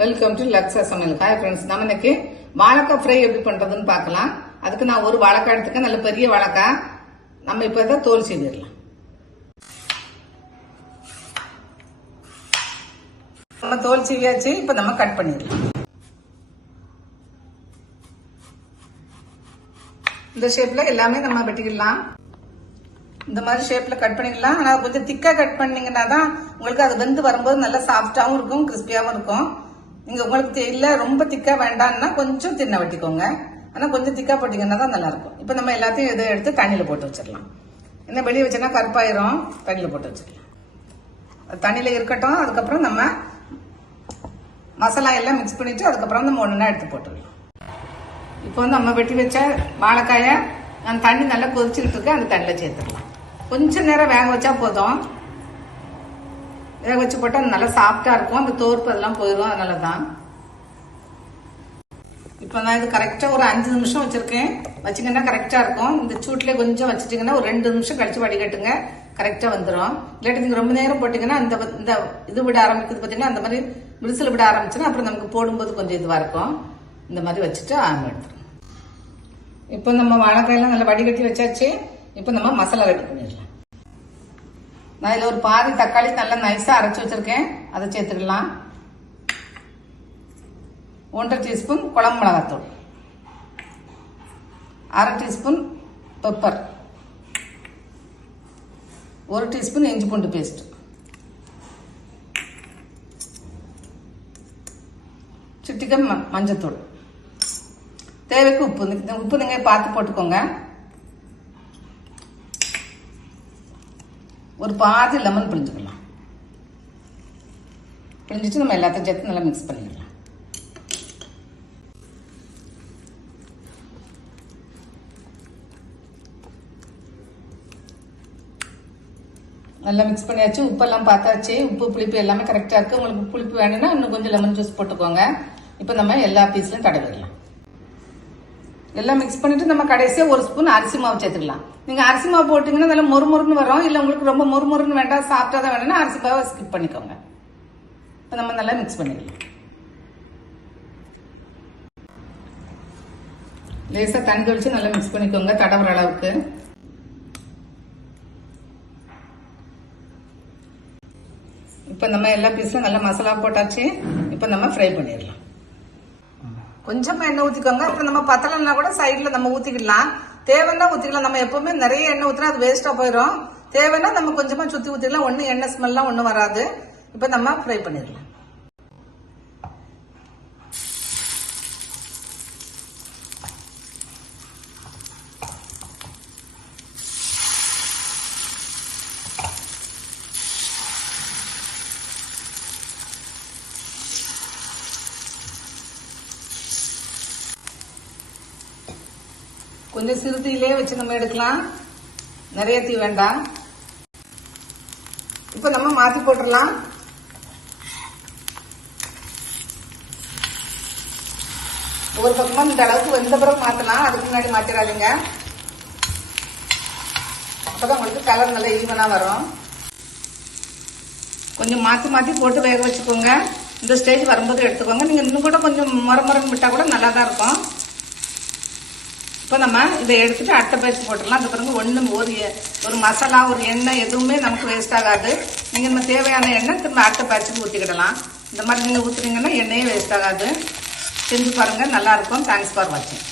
Welcome to லக்ஸா சமையல். Hi friends, நம்ம இன்னைக்கு வாழைக்காய் ஃப்ரை எப்படி பண்றதுன்னு பார்க்கலாம். அதுக்கு நான் ஒரு வாழைக்காய் எடுத்துக்க, நல்ல பெரிய வாழைக்காய். நம்ம இப்ப இதை தோல் செய்திடலாம். நம்ம தோல் செய்யாச்சு, இப்ப நம்ம கட் பண்ணிடலாம். இந்த ஷேப்ல எல்லாமே நம்ம வெட்டிக்கலாம். இந்த மாதிரி ஷேப்ல கட் பண்ணிக்கலாம். ஆனா கொஞ்சம் திக்கா கட் பண்ணீங்கன்னா தான் உங்களுக்கு அது வெந்து வரும்போது நல்லா சாஃப்டாவும் இருக்கும், கிறிஸ்பியாவும் இருக்கும். நீங்க உங்களுக்கு இல்ல ரொம்ப திக்கா வேண்டாம்னா கொஞ்சம் தின்ன வெட்டிக்கோங்க. ஆனா கொஞ்சம் திக்கா போட்டீங்கன்னா தான் நல்லா இருக்கும். இப்ப நம்ம எல்லாத்தையும் இதை எடுத்து தண்ணியில போட்டு வச்சிடலாம். என்ன வெளியே வச்சோன்னா கருப்பாயிரும், தண்ணியில போட்டு வச்சிடலாம். அது தண்ணியில இருக்கட்டும். அதுக்கப்புறம் நம்ம மசாலா எல்லாம் மிக்ஸ் பண்ணிட்டு அதுக்கப்புறம் நம்ம ஒண்ணுன்னா எடுத்து போட்டுடலாம். இப்போ நம்ம வெட்டி வச்ச வாழைக்காய அந்த தண்ணி நல்லா கொதிச்சுக்கிட்டு இருக்கு, அந்த தண்ணியில சேர்த்துடலாம். கொஞ்சம் நேரம் வேக வச்சா போதும். வேக வச்சு போட்டா நல்லா சாஃப்டா இருக்கும், அந்த தோற்பு அதெல்லாம் போயிடும். அதனாலதான் இப்ப நான் இது கரெக்டா ஒரு 5 நிமிஷம் வச்சிருக்கேன். வச்சுங்கன்னா கரெக்டா இருக்கும். இந்த சூட்லயே கொஞ்சம் வச்சுட்டீங்கன்னா ஒரு 2 நிமிஷம் கழிச்சு வடிகட்டுங்க, கரெக்டா வந்துடும். இல்லாட்டி நீங்க ரொம்ப நேரம் போட்டீங்கன்னா இந்த இது விட ஆரம்பிக்குது பாத்தீங்கன்னா, அந்த மாதிரி விரிசல் விட ஆரம்பிச்சுன்னா அப்புறம் நமக்கு போடும்போது கொஞ்சம் இதுவா இருக்கும். இந்த மாதிரி வச்சுட்டு எடுத்துரும். இப்போ நம்ம வாழைக்காயெல்லாம் நல்லா வடிகட்டி வச்சாச்சு. இப்போ நம்ம மசாலா ரெடி பண்ணிடலாம். நான் இதுல ஒரு பாதி தக்காளி நல்லா நைஸா அரைச்சு வச்சிருக்கேன், அதை சேர்த்துக்கலாம். 1.5 டீஸ்பூன் குழம்பு மிளகாத்தூள், 1/2 டீஸ்பூன் பெப்பர், 1 டீஸ்பூன் இஞ்சி பூண்டு பேஸ்ட், சிட்டிகை மஞ்சத்தூள், தேவைக்கு உப்பு. உப்பு நீங்க பார்த்து போட்டுக்கோங்க. ஒரு பாதி லெமன் பிழிஞ்சுக்கலாம். பிழிஞ்சிட்டு நம்ம எல்லாத்தையும் சேர்த்து நல்லா மிக்ஸ் பண்ணிக்கலாம். நல்லா மிக்ஸ் பண்ணியாச்சு. உப்பெல்லாம் பார்த்தாச்சு. உப்பு புளிப்பு எல்லாமே கரெக்டா இருக்கு. உங்களுக்கு புளிப்பு வேணும்னா இன்னும் கொஞ்சம் லெமன் ஜூஸ் போட்டுக்கோங்க. இப்போ நம்ம எல்லா பீஸ்லையும் தடவிடலாம். எல்லாம் மிக்ஸ் பண்ணிட்டு நம்ம கடைசியா 1 ஸ்பூன் அரிசி மாவு சேர்த்துக்கலாம். நீங்க அரிசி மாவு போட்டீங்கன்னா நல்லா மொறுமொறுன்னு வரும். இல்ல உங்களுக்கு ரொம்ப மொறுமொறுன்னு வேண்டாம், சாப்பிட்டா தான் வேணும்னா அரிசி மாவை ஸ்கிப் பண்ணிக்கோங்க. இப்போ நம்ம நல்லா மிக்ஸ் பண்ணிடலாம். லேசா தண்ணி தெளிச்சு நல்லா மிக்ஸ் பண்ணிக்கோங்க, தடவுற அளவுக்கு. இப்போ நம்ம எல்லா பீஸும் நல்லா மசாலா போட்டாச்சு. இப்போ நம்ம ஃப்ரை பண்ணிடலாம். கொஞ்சமா எண்ணெய் ஊத்திக்கோங்க. அப்புறம் நம்ம பத்தலைன்னா கூட சைட்ல நம்ம ஊத்திக்கலாம். தேவைன்னா ஊத்திக்கலாம். நம்ம எப்பவுமே நிறைய எண்ணெய் ஊத்தினா அது வேஸ்டா போயிடும். தேவைன்னா நம்ம கொஞ்சமா சுத்தி ஊத்திக்கலாம். ஒண்ணு எண்ணெய் ஸ்மெல்லாம் ஒண்ணும் வராது. இப்ப நம்ம ஃப்ரை பண்ணிடலாம். கொஞ்சம் சிறு தீயிலே வச்சு நம்ம எடுக்கலாம், நிறைய தீ வேண்டாம். இப்ப நம்ம மாத்தி போட்டுடலாம். ஒரு பக்கமா இந்த அளவுக்கு வெந்த பிறகு மாத்தலாம், அதுக்கு முன்னாடி மாத்திராதீங்க. அப்பதான் உங்களுக்கு கலர் நல்லா ஈவனா வரும். கொஞ்சம் மாத்தி மாத்தி போட்டு வேக வச்சுக்கோங்க. இந்த ஸ்டேஜ் வரும்போது எடுத்துக்கோங்க. நீங்க இன்னும் கூட கொஞ்சம் மொரமொரன்னு விட்டா கூட நல்லா தான் இருக்கும். இப்போ நம்ம இதை எடுத்துட்டு அடுத்த பேட்ச் போட்டுடலாம். அந்த பிறகு ஒரு மசாலா ஒரு எண்ணெய் எதுவுமே நமக்கு வேஸ்ட் ஆகாது. நீங்க நம்ம தேவையான எண்ணெய் திரும்ப அடுத்த பேட்சுக்கு ஊற்றிக்கிடலாம். இந்த மாதிரி நீங்க ஊத்துறீங்கன்னா எண்ணெயே வேஸ்ட் ஆகாது. செஞ்சு பாருங்க, நல்லா இருக்கும். தேங்க்ஸ் ஃபார் வாட்சிங்.